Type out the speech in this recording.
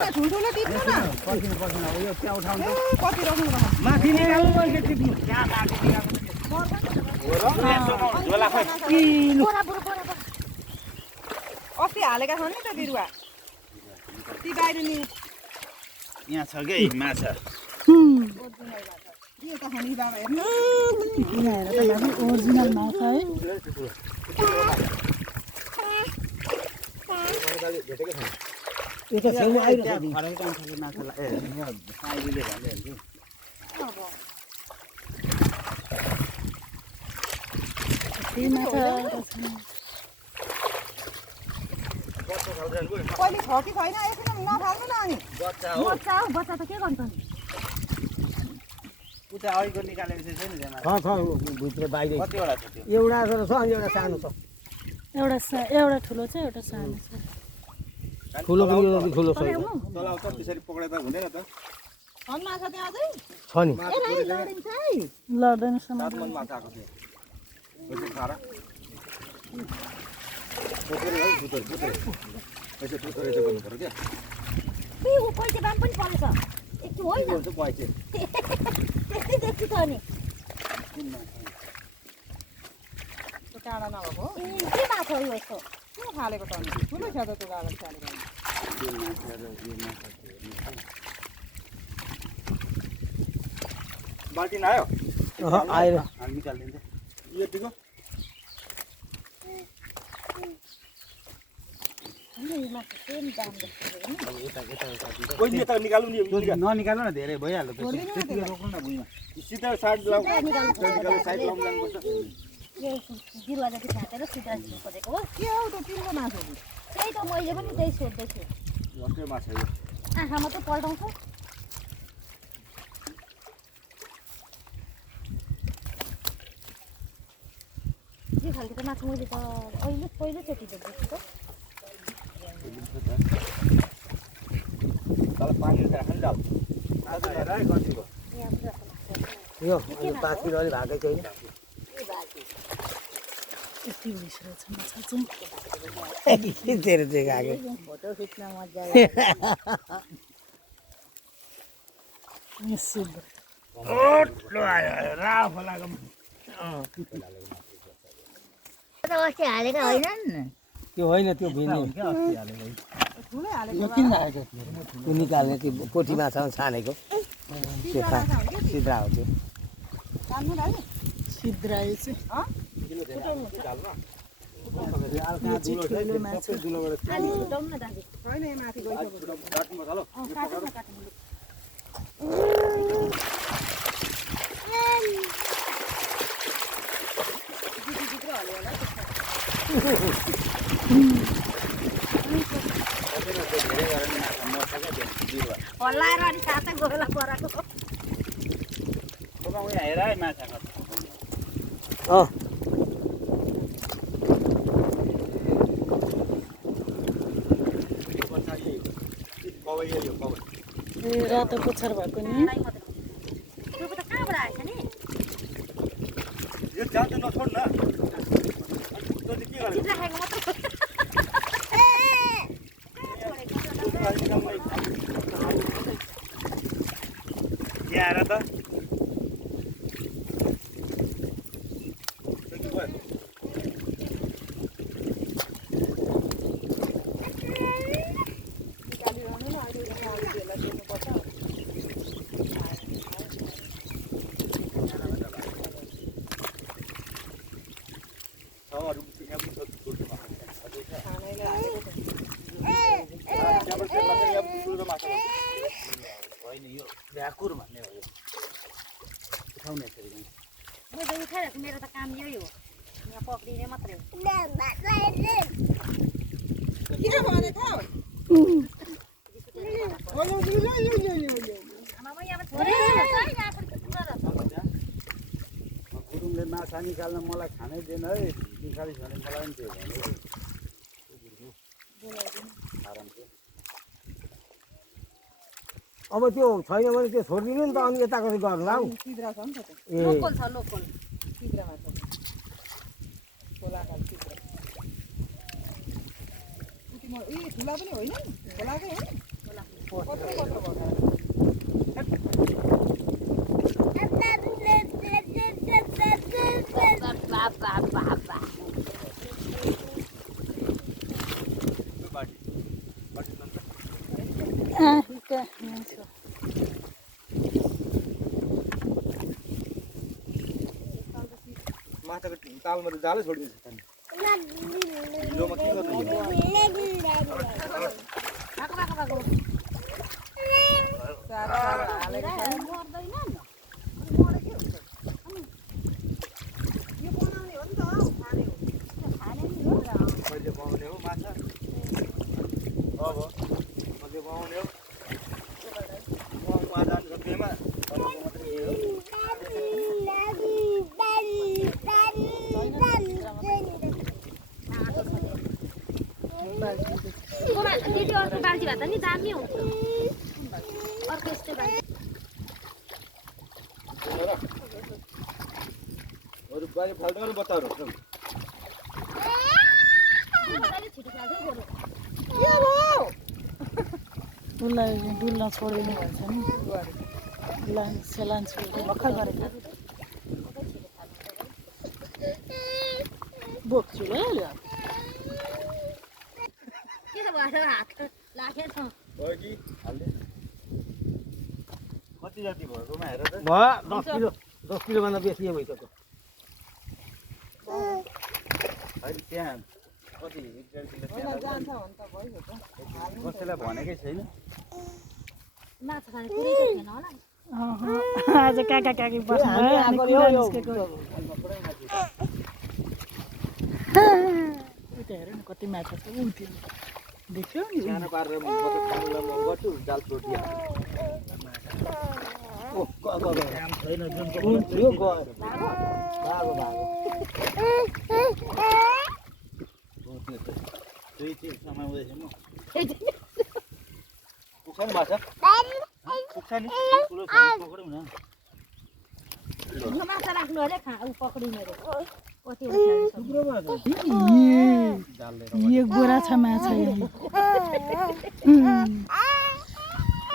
ठुल्ठुलो टिप्नु न पर्खिनु पर्खिनु अब यो त्यहाँ उठाउनु ए कति राख्नु त माथि निकाल्नु पर्छ टिप्नु त्यहाँ माथि निकाल्नु अस्ति हालेका छन् नि त बिरुवा ती बाहिर नि यहाँ छ के माछा के त खानी बाबा हेर्नु यहाँ हेर त बाबु ओरिजिनल माछा है यो त छेउमा आइरहेको छ फरक काम छ माछालाई ए यहाँ साइडले हाल्दै त्यही माछा पहिले छ कि छैन एकछिन नफाल्नु न अनि बच्चा हो बच्चा हो बच्चा त के गर्नु त उता अहिलेको निकालेको चाहिँ छैन त्यहाँ छ भित्र बाहिर कतिवटा छ त्यो एउटा छ अनि एउटा सानो छ एउटा ठुलो छ एउटा सानो छ ठुलो पनि एउटा ठुलो छ तल त त्यसरी पक्रेर हुँदैन त छन् माछा त्यहाँ अझै छ नि लडिन्छ है लड्दैन समाज मन माछा आएको थियो यसो खारा पोखरी है बुतर बुतर यसो बुतर यसो गर्नु पर्यो क्या ए उ पैसे बाम पनि परेछ एकचोटि होइन त्यो चाहिँ पाइन्छ त्यस्तै देखि छ नि त्यो काँडा नभएको हो के माछा हो यो यस्तो के फालेको त अनि ठुलो छ त त्यो काँडा फालेको यो माछा र यो माछा बाल्टिन आयो आएर हामी निकालिदिन्छ यतिको यो माछा सेम दाम जस्तो अब यता यता यता कोही यता निकाल्नु नि ननिकाल्नु न धेरै भइहाल्यो त्यति रोक्नु न भुइँमा सिधा साइड लाउ साइड लाउनु जानुपर्छ यो जिल्ला जति छाटेर सिधा खोजेको हो के हो त्यो तिम्रो माछा त्यही त मैले पनि त्यही सोध्दैछु लट्टे माछा यो आँखा मात्रै पल्टाउँछ यो खालको त माछा मैले त पहिलोचोटि देखेको त तल पानी राख्नु जाऊ आज हेर है कतिको यहाँ पनि राख्नु यो 5 किलो अलि भागै छैन यति भइसकेको छ माछा चाहिँ तेरो चाहिँ आगे फोटो खिच्न मजा शुद्ध ओट्लो आयो राफ लागम अस्ति हालेका होइनन् त्यो होइन त्यो भिन्नै ठुलै हालेको यो किन राखेको त्यो निकाल्ने त्यो पोठी माछामा छानेको त्यो सिद्रा हो त्यो कान्नु लाग्यो सिद्रायो चाहिँ ठुलो माछा अलि उठाउनु न दाजु छैन यहाँ माथि गइसक्यो काट्नु पर्छ ल काटौँ न काटौँ हल्लाएर अनि साथै गोला पराको यहाँ हेर है माछा कति ए रातो पुच्छर भएको नि त्यो त कहाँबाट आएछ नि यो जान्छ नछोड न तैँले के गरेको राखेको मात्र यहाँ आएर त होइन यो भ्याकुर भन्ने हो यो उठाउने यसरी मैले उठाइरहेको मेरो त काम यही हो यहाँ पक्रिने मात्रै हो किन भनेको आमामा यहाँ छोडेर यहाँ पनि पुरा रहेछ कुटुम्बले माछा निकाल्न मलाई खानै दिएन है निकालिस भने मलाई पनि त्यो आराम थियो अब त्यो छैन भने त्यो छोडिदिनु नि त अनि यता कसरी गर्नु हौ सिद्रा छ नि त ए लोकल छ लोकल सिद्रामा छ खोलाका सिद्रा ठुला पनि होइन खोलाकै हो माछाको तालमा त जालै छोडिदिन्छ त नि हिलोमा के गर्नु कहिले पाउने हो माछा अब कहिले पाउने हो माछा सक्नेमा दिदी अर्को बाल्टी भए त नि दामी हुन्छ अर्को यस्तै बाल्टी अरू बारी फाल्टो गर्नु बच्चाहरू छिटो फाल्थ्यो गोरु उसलाई डुल्न छोडिदिनु भन्छ नि सेलान छोडिदिनु भर्खर गरेको बोक्छु है के त भयो हात लागेछ कि हाल्दै कति जति भयो रुमा हेर त भयो 10 किलोभन्दा बेसी भइसक्यो अहिले त्यहाँ कति 1.5 किलो जान्छ भने त भइसक्यो कसैलाई भनेकै छैन माछा खाने कुरै त थिएन होला आज काका काकी बस्नु हेर न कति माछा छ उठ्यो देख्यो नि सानो पारेर बचत पारेर म गर्छु जाल छोड्दिए ओ काम छैन जुन यो गयो भागो त्यही चाहिँ समय हुँदैछ म पुग्छ नि माछा पुग्छ नि ठुलो छ पकडौँ न माछा राख्नु अरे पक्रिने अरे कति यो गोरा छ माछा